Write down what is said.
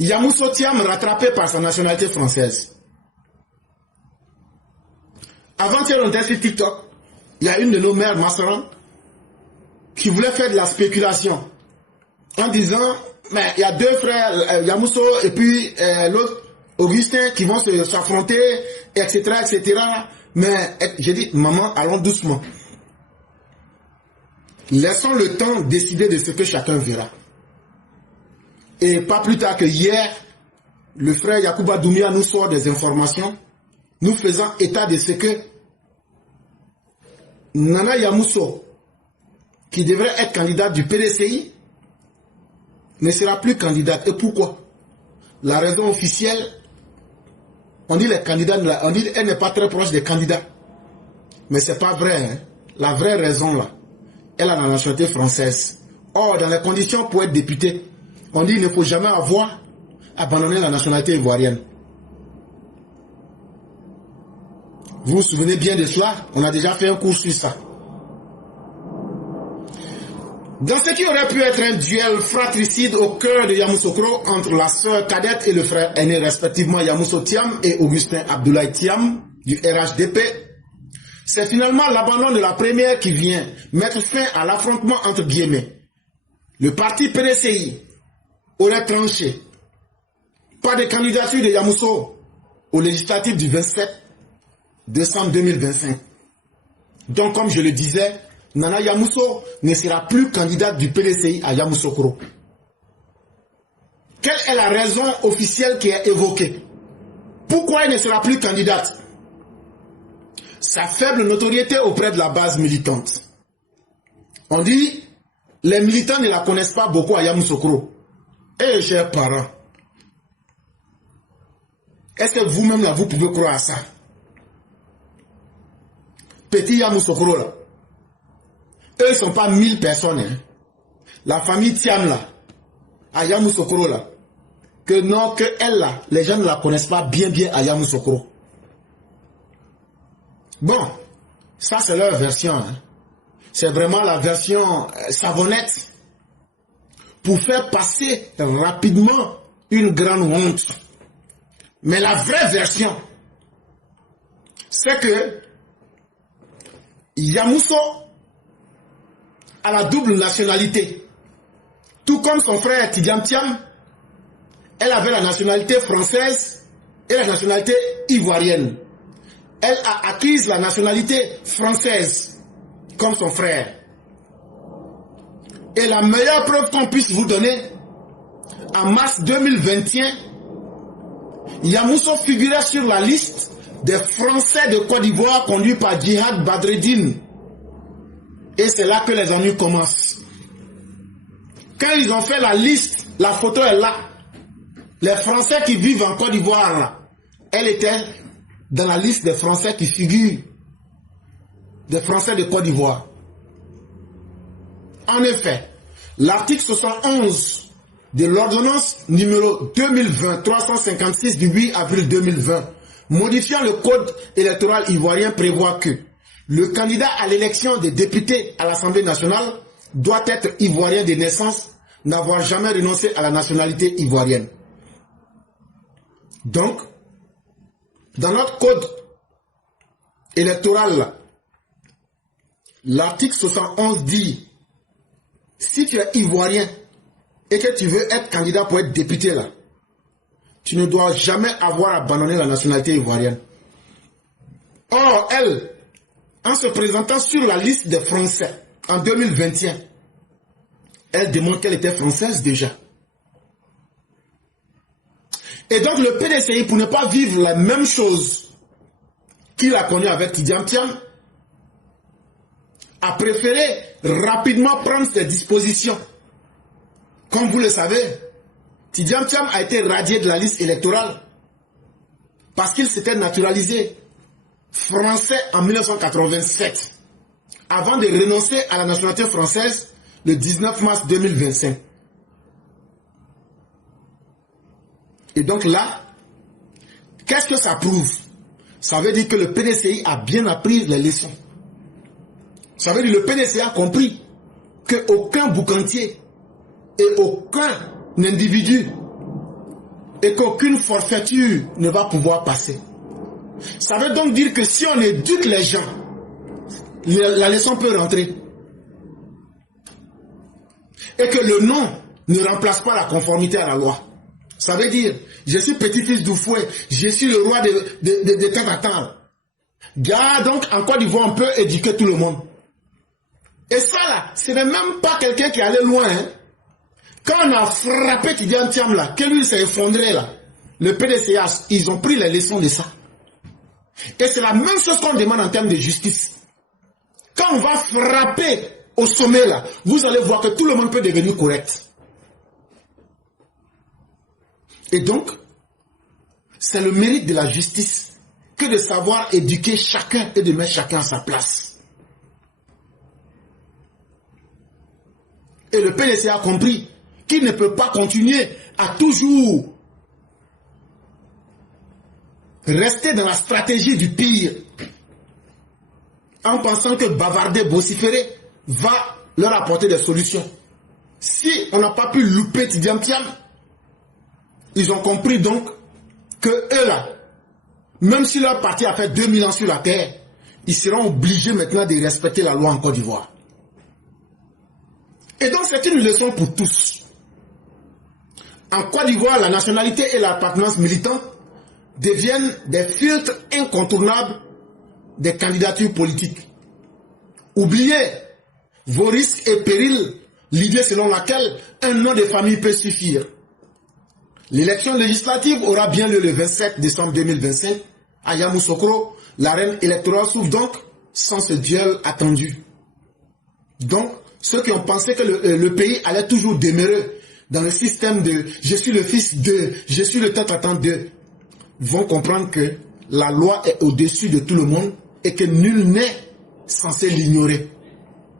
Yamousso Thiam rattrapé par sa nationalité française. Avant-hier, on était sur TikTok. Il y a une de nos mères, Massaran, qui voulait faire de la spéculation en disant, mais il y a deux frères, Yamousso et puis l'autre, Augustin, qui vont s'affronter, etc., etc. Mais j'ai dit, maman, allons doucement. Laissons le temps décider de ce que chacun verra. Et pas plus tard que hier, le frère Yacouba Doumia nous sort des informations, nous faisant état de ce que Nana Yamousso, qui devrait être candidate du PDCI, ne sera plus candidate. Et pourquoi? La raison officielle, on dit les candidats, on dit elle n'est pas très proche des candidats. Mais c'est pas vrai. Hein? La vraie raison là, elle a la nationalité française. Or, dans les conditions pour être député, on dit qu'il ne faut jamais avoir abandonné la nationalité ivoirienne. Vous vous souvenez bien de cela? On a déjà fait un cours sur ça. Dans ce qui aurait pu être un duel fratricide au cœur de Yamoussoukro entre la sœur cadette et le frère aîné respectivement Yamousso Thiam et Augustin Abdoulaye Thiam du RHDP, c'est finalement l'abandon de la première qui vient mettre fin à l'affrontement entre guillemets. Le parti PDCI aurait tranché. Pas de candidature de Yamousso aux législatives du 27 décembre 2025. Donc, comme je le disais, Nana Yamousso ne sera plus candidate du PDCI à Yamoussoukro. Quelle est la raison officielle qui est évoquée? Pourquoi elle ne sera plus candidate? Sa faible notoriété auprès de la base militante. On dit, les militants ne la connaissent pas beaucoup à Yamoussoukro. Eh, chers parents, est-ce que vous-même là, vous pouvez croire à ça? Petit Yamoussoukro là, eux ils ne sont pas 1000 personnes. Hein. La famille Thiam là, à Yamoussoukro là, que non, que elle là, les gens ne la connaissent pas bien à Yamoussoukro. Bon, ça c'est leur version. Hein. C'est vraiment la version savonnette pour faire passer rapidement une grande honte. Mais la vraie version, c'est que Yamousso a la double nationalité. Tout comme son frère Tidiane Thiam, elle avait la nationalité française et la nationalité ivoirienne. Elle a acquis la nationalité française, comme son frère. Et la meilleure preuve qu'on puisse vous donner, en mars 2021, Yamousso figurait sur la liste des Français de Côte d'Ivoire conduits par Djihad Badreddine. Et c'est là que les ennuis commencent. Quand ils ont fait la liste, la photo est là. Les Français qui vivent en Côte d'Ivoire, là, elle était dans la liste des Français qui figurent, des Français de Côte d'Ivoire. En effet, l'article 71 de l'ordonnance numéro 2020-356 du 8 avril 2020, modifiant le code électoral ivoirien, prévoit que le candidat à l'élection des députés à l'Assemblée nationale doit être ivoirien de naissance, n'avoir jamais renoncé à la nationalité ivoirienne. Donc, dans notre code électoral, l'article 71 dit, si tu es ivoirien et que tu veux être candidat pour être député là, tu ne dois jamais avoir abandonné la nationalité ivoirienne. Or, elle, en se présentant sur la liste des Français en 2021, elle démontre qu'elle était française déjà. Et donc le PDCI, pour ne pas vivre la même chose qu'il a connue avec Tidiane Thiam, a préféré rapidement prendre ses dispositions. Comme vous le savez, Tidiane Thiam a été radié de la liste électorale parce qu'il s'était naturalisé français en 1987 avant de renoncer à la nationalité française le 19 mars 2025. Et donc là, qu'est-ce que ça prouve? Ça veut dire que le PDCI a bien appris les leçons. Ça veut dire que le PDCI a compris qu'aucun boucantier et aucun individu et qu'aucune forfaiture ne va pouvoir passer. Ça veut donc dire que si on éduque les gens, la leçon peut rentrer. Et que le nom ne remplace pas la conformité à la loi. Ça veut dire, je suis petit-fils d'Oufoué, je suis le roi de Tatatal. Donc, en Côte d'Ivoire, on peut éduquer tout le monde. Et ça, là, ce n'est même pas quelqu'un qui est allé loin. Hein. Quand on a frappé Tidiane Thiam, là, que lui s'est effondré, là, le PDCH, ils ont pris les leçons de ça. Et c'est la même chose qu'on demande en termes de justice. Quand on va frapper au sommet, là, vous allez voir que tout le monde peut devenir correct. Et donc, c'est le mérite de la justice que de savoir éduquer chacun et de mettre chacun à sa place. Et le PDC a compris qu'il ne peut pas continuer à toujours rester dans la stratégie du pire en pensant que bavarder, vociférer va leur apporter des solutions. Si on n'a pas pu louper Tidiane Thiam, ils ont compris donc que eux là, même si leur parti a fait 2000 ans sur la terre, ils seront obligés maintenant de respecter la loi en Côte d'Ivoire. Et donc c'est une leçon pour tous. En Côte d'Ivoire, la nationalité et l'appartenance militante deviennent des filtres incontournables des candidatures politiques. Oubliez vos risques et périls, l'idée selon laquelle un nom de famille peut suffire. L'élection législative aura bien lieu le 27 décembre 2025 à Yamoussoukro. L'arène électorale s'ouvre donc sans ce duel attendu. Donc, ceux qui ont pensé que le pays allait toujours demeurer dans le système de « je suis le fils de »,« je suis le tâton de », vont comprendre que la loi est au-dessus de tout le monde et que nul n'est censé l'ignorer.